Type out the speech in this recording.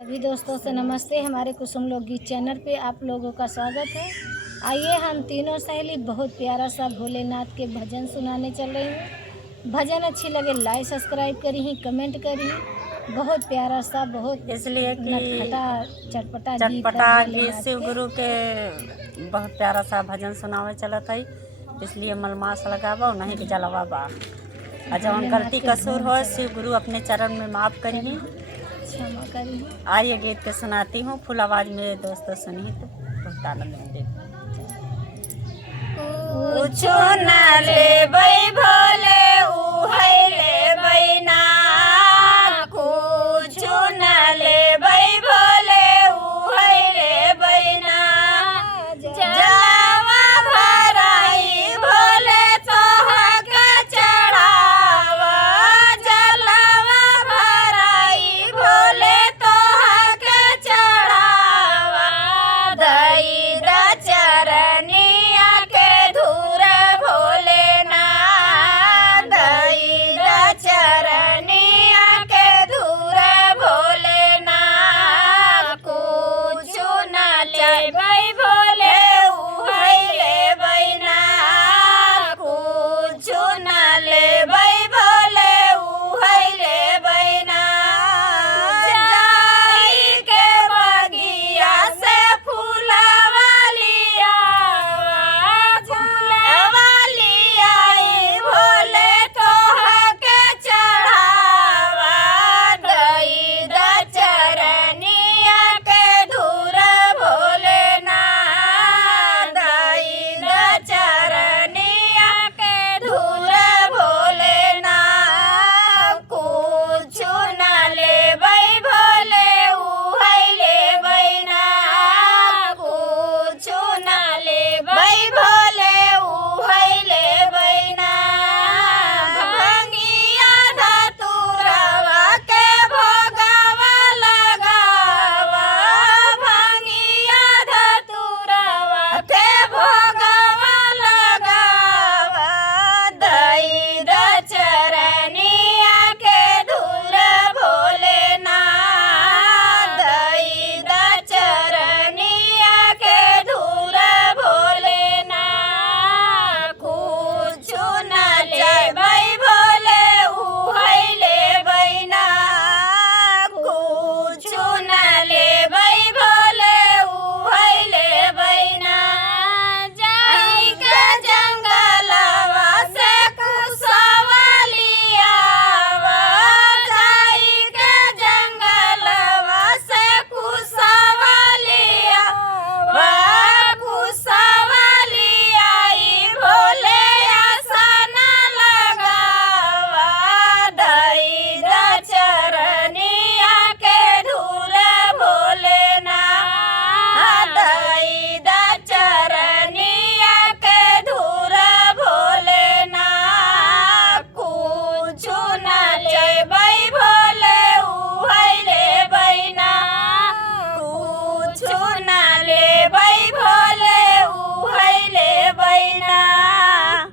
सभी दोस्तों से नमस्ते। हमारे कुसुम लोकगीत चैनल पे आप लोगों का स्वागत है। आइए हम तीनों सहेली बहुत प्यारा सा भोलेनाथ के भजन सुनाने चल रही हूँ। भजन अच्छी लगे लाइक सब्सक्राइब करी, कमेंट करी। बहुत प्यारा सा, बहुत इसलिए कि नटखटा चटपटा गीत शिव गुरु के बहुत प्यारा सा भजन सुनावे चलत है। इसलिए मलमास लगावा नहीं कि जलवा बा। जौन गलती कसूर हो शिव गुरु अपने चरण में माफ़ करी, क्षमा करी। आइए गीत के सुनाती हूँ। फुल आवाज़ मेरे दोस्तों सुनी तो बहुत आनंद मिले। कुछ न ले भोले ऊ है